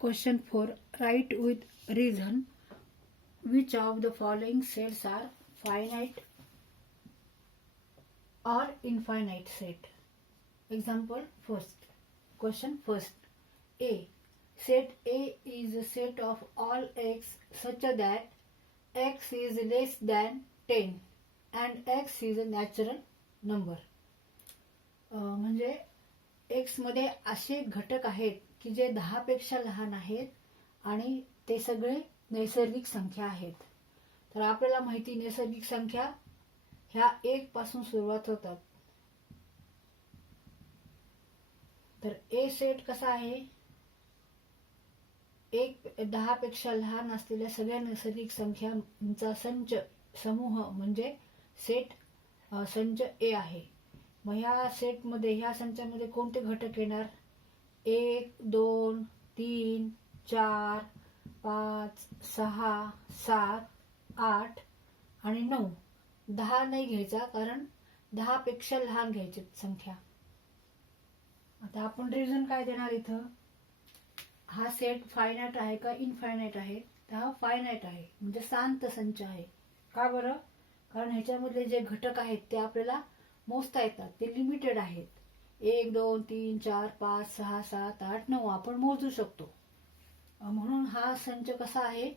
Question 4. Write with reason which of the following sets are finite or infinite set. Example first. Question first. A. Set A is a set of all x such that x is less than 10 and x is a natural number. म्हणजे x मध्ये असे घटक आहेत की जे 10 पेक्षा लहान आहेत आणि ते सगळे नैसर्गिक संख्या आहेत. तर आपल्याला माहिती नैसर्गिक संख्या ह्या 1 पासून सुरुवात होतात. तर ए सेट कसा आहे? 10 पेक्षा लहान असलेल्या सगळ्या नैसर्गिक संख्यांचा संच समूह म्हणजे सेट संच ए आहे. मग ह्या सेटमध्ये ह्या संचामध्ये कोणते घटक येणार? 1 2 3 4 5 6 7 8 आणि 9. 10 नाही घ्यायचा कारण 10 पेक्षा लहान घ्यायची संख्या. आता आपण रिझन काय देणार इथं? हा सेट फायनाइट आहे का इनफायनाइट आहे? तर हा फायनाइट आहे म्हणजे शांत संच आहे. का बरं? कारण ह्याच्यामधले जे घटक आहेत ते आपल्याला मोजता येतात, ते लिमिटेड आहेत. 1 2 3 4 5 6 7 8 9 आपण मोजू शकतो. म्हणून हा संच कसा आहे?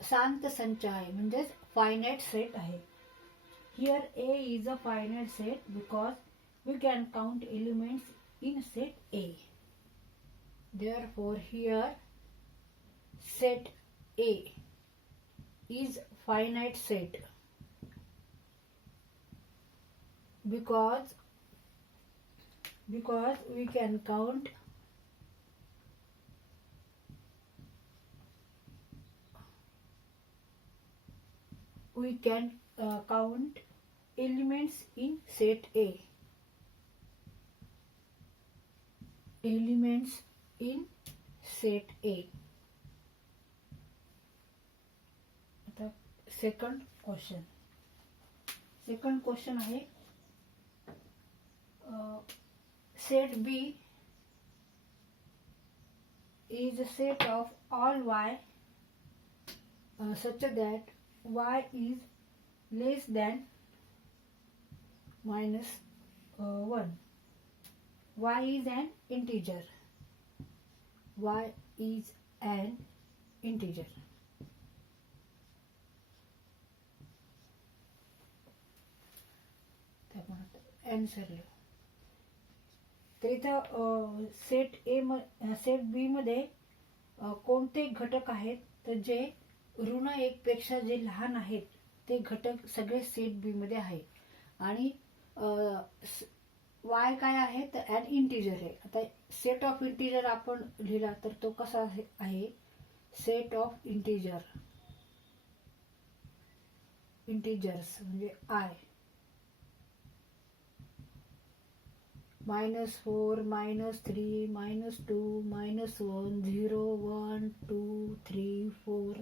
शांत संच आहे म्हणजे फायनाइट सेट आहे. Here A is a finite set because we can count elements in set A. Therefore here set A is finite set because we can count count elements in set A. Elements in set A. आता second question आहे set B is a set of all y such that y is less than minus 1. Y is an integer. Y is an integer. Answer लिहू. तर इथं set बी मध्ये कोणते घटक आहेत? तर जे ऋण 1 पेक्षा जे लहान आहेत ते घटक सगळे सेट बी मध्ये आहे. आणि y काय आहे? तर ॲन इंटिजर आहे. आता सेट ऑफ इंटिजर आपण लिहिला तर तो कसा आहे? सेट ऑफ इंटिजर्स म्हणजे I -4 -3 -2 -1 0 1 2 3 4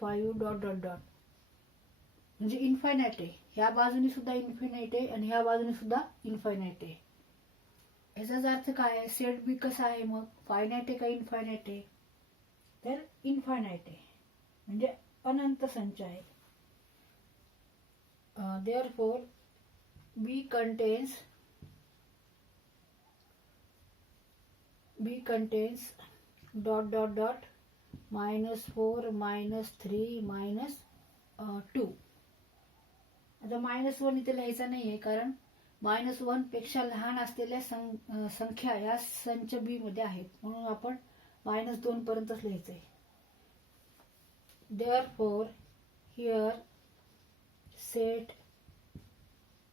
5 डॉट डॉट डॉट म्हणजे इन्फायनाइट आहे. ह्या बाजूने सुद्धा इन्फायनाइट आहे आणि ह्या बाजूने सुद्धा इन्फायनाइट आहे. याचाच अर्थ काय आहे? सेट बी कसा आहे मग? फायनाइट आहे का इन्फायनाइट आहे? तर इन्फायनाइट आहे म्हणजे अनंत संच आहे. therefore B contains dot dot dot -4 -3 -2. आता -1 इथे लिहायचा नाहीये कारण -1 पेक्षा लहान असलेल्या संख्या या संच बी मध्ये आहेत म्हणून आपण -2 पर्यंतच लिहायचंय. therefore here set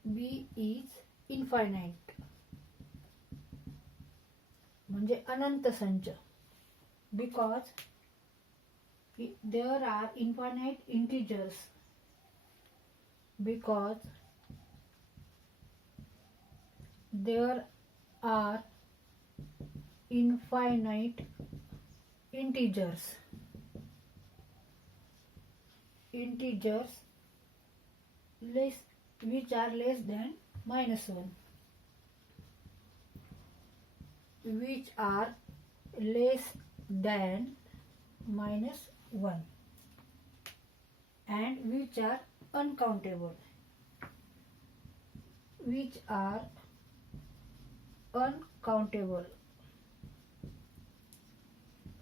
B is infinite म्हणजे अनंत संच. because there are infinite integers. because there are infinite integers less which are less than -1, which are less than -1 and which are uncountable. Which are uncountable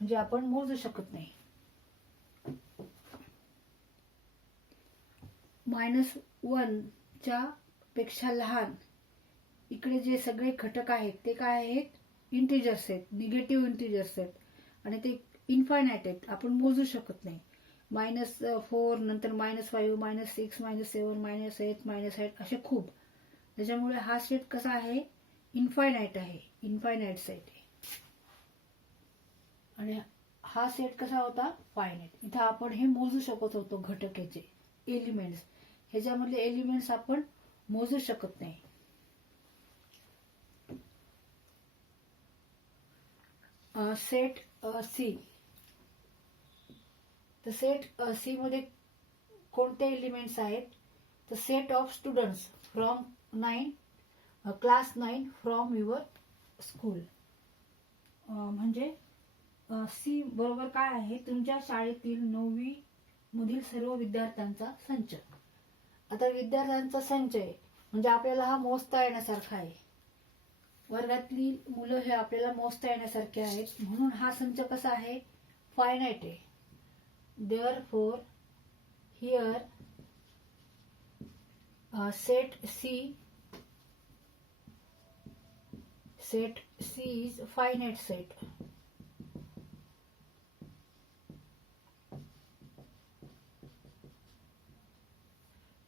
म्हणजे आपण मोजू शकत नाही. -1 च्या पेक्षा लहान इकडे जे सगळे घटक आहेत ते काय आहेत, इंटिजर्स आहेत, निगेटिव्ह इंटिजर्स आहेत आणि ते इन्फायनाइट आहेत, आपण मोजू शकत नाही. -4 नंतर -5 -6 -7 -8 -8 असे खूप. त्याच्यामुळे हा सेट कसा आहे, इन्फायनाइट आहे, इन्फायनाइट सेट आहे. आणि हा सेट कसा होता, फायनाइट. इथं आपण हे मोजू शकत होतो घटक याचे एलिमेंट्स. ह्याच्यामधले एलिमेंट्स आपण मोजू शकत नाही. Set C. तर सेट सी मध्ये कोणते एलिमेंट्स आहेत, तर set of students from class 9 from your school. म्हणजे सी बरोबर काय आहे, तुमच्या शाळेतील 9वी मधील सर्व विद्यार्थ्यांचा संच. आता विद्यार्थ्यांचा संच आहे म्हणजे आपल्याला हा मोजता येण्यासारखा आहे. वर्गातली मुलं हे आपल्याला मोजता येण्यासारखे आहेत, म्हणून हा संच कसा आहे, फायनाइट आहे. Therefore here set C is finite set.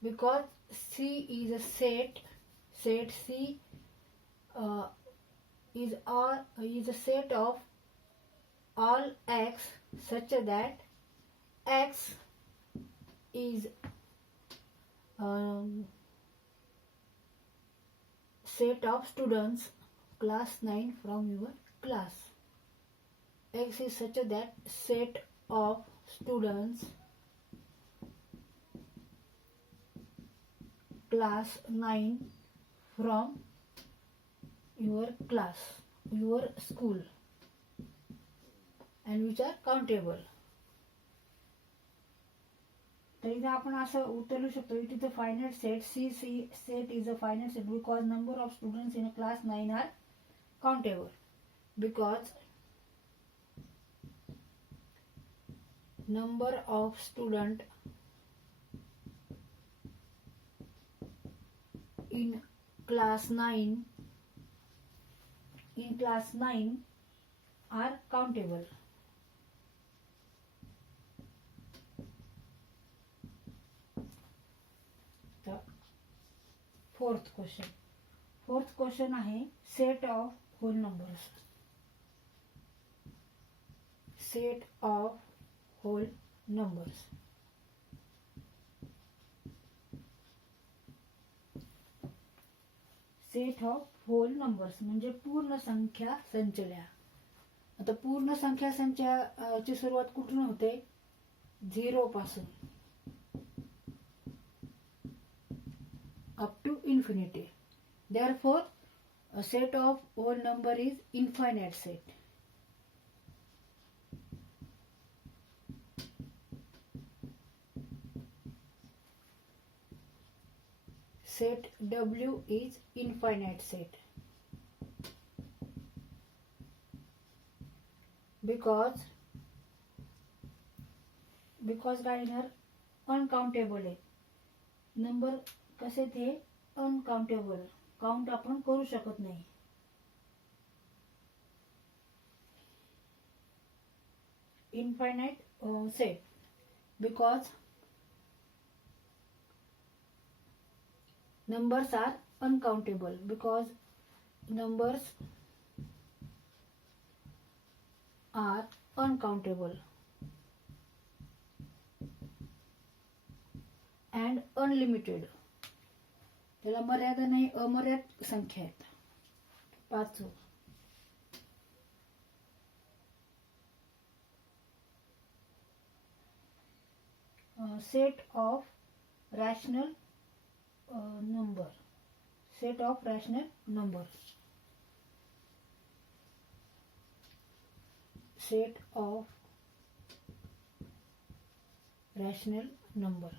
Because C is a set C is a set of all x such that x is set of students class 9 from your class. X is such that set of students class 9 from your class, your school, and which are countable. तर इथे आपण असं उतरवू शकतो, it is a finite set. C set is a finite set because number of students in class 9 are countable. Because number of student in class 9 are countable. The fourth question आहे set of whole numbers. Set of whole numbers. Set of whole numbers म्हणजे पूर्ण संख्या संचल्या. आता पूर्ण संख्या संचाची सुरुवात कुठून होते, 0 पासून up to infinity. Therefore a set of whole number is infinite set. Set W is infinite set because काय येणार, अनकाउंटेबल आहे. नंबर कसे थे अनकाउंटेबल, काउंट आपण करू शकत नाही. Infinite set because numbers are uncountable, because numbers are uncountable and unlimited. त्याला मर्यादा नाही, अमर्याद संख्या आहेत. 5 set of rational number. Set of rational numbers. set of rational number.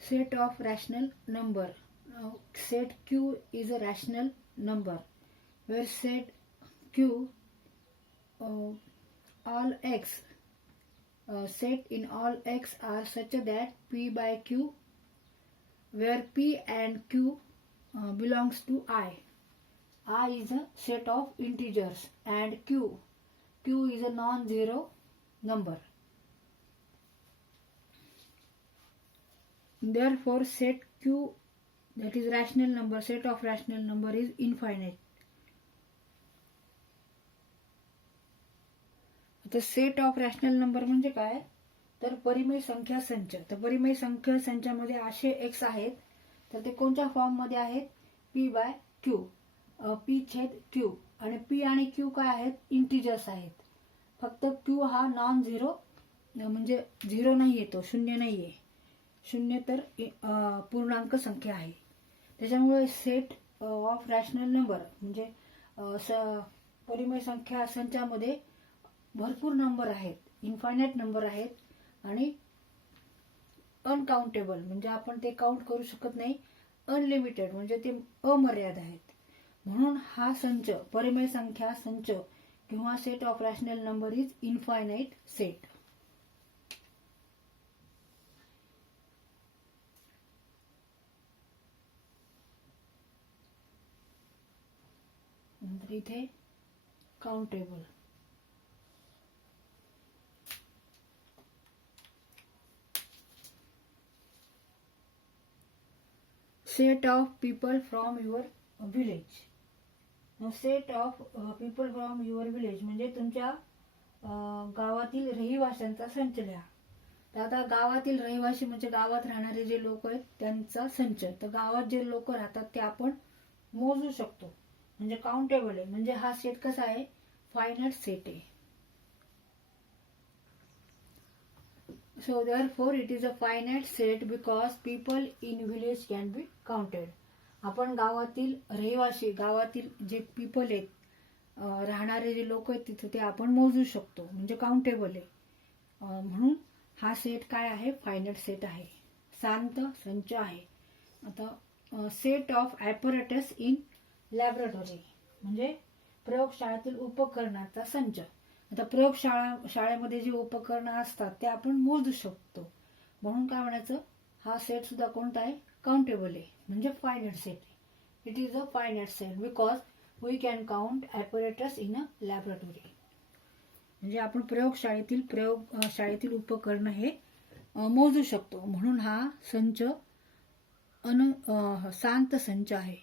Set of rational number. Now, set Q is a rational number, where set Q all x set in all x are such that P by Q, where P and Q belongs to I. I is a set of integers and Q is a non-zero number. Therefore, set Q, that is rational number, set of rational number is infinite. आता set of rational number म्हणजे काय, तर परिमेय संख्या संच. तर परिमेय संख्या संचामध्ये असे एक्स आहेत, तर ते कोणत्या फॉर्म मध्ये आहेत, पी बाय क्यू, पी छेद क्यू. आणि पी आणि क्यू काय आहेत, इंटिजर्स आहेत. फक्त क्यू हा नॉन झिरो म्हणजे झिरो नाही येतो, शून्य नाही आहे. शून्य तर पूर्णांक संख्या आहे. त्याच्यामुळे सेट ऑफ रॅशनल नंबर म्हणजे परिमेय संख्या संचामध्ये भरपूर नंबर आहेत, इन्फायनाइट नंबर आहेत आणि अनकाउंटेबल म्हणजे आपण ते काउंट करू शकत नाही, अनलिमिटेड म्हणजे ते अमर्याद आहेत. म्हणून हा संच, परिमेय संख्या संच किंवा set of rational number is infinite set. नंतर इथे countable. Set of people from your village. Now, set of people from your village म्हणजे तुमच्या गावातील रहिवाशांचा संच लिहा. तर आता गावातील रहिवासी म्हणजे गावात राहणारे जे लोक आहेत त्यांचा संच. तर गावात जे लोक राहतात ते आपण मोजू शकतो म्हणजे काउंटेबल आहे. म्हणजे हा सेट कसा आहे, फायनाइट सेट आहे. So therefore it is a finite set because people in village can be counted. आपण गावातील रहिवासी, गावातील जे पीपल आहेत, राहणारे जे लोक आहेत तिथे ते आपण मोजू शकतो म्हणजे काउंटेबल आहे. म्हणून हा सेट काय आहे, फायनाइट सेट आहे, शांत संच आहे. आता set of apparatus in laboratory म्हणजे प्रयोगशाळेतील उपकरणाचा संच. आता शाळेमध्ये जे उपकरणं असतात ते आपण मोजू शकतो. म्हणून काय म्हणायचं, हा सेट सुद्धा कोणता आहे, काउंटेबल आहे म्हणजे फायनाइट सेट आहे. It is a finite set because we can count apparatus in a laboratory. म्हणजे आपण शाळेतील उपकरणं हे मोजू शकतो. म्हणून हा संच शांत संच आहे.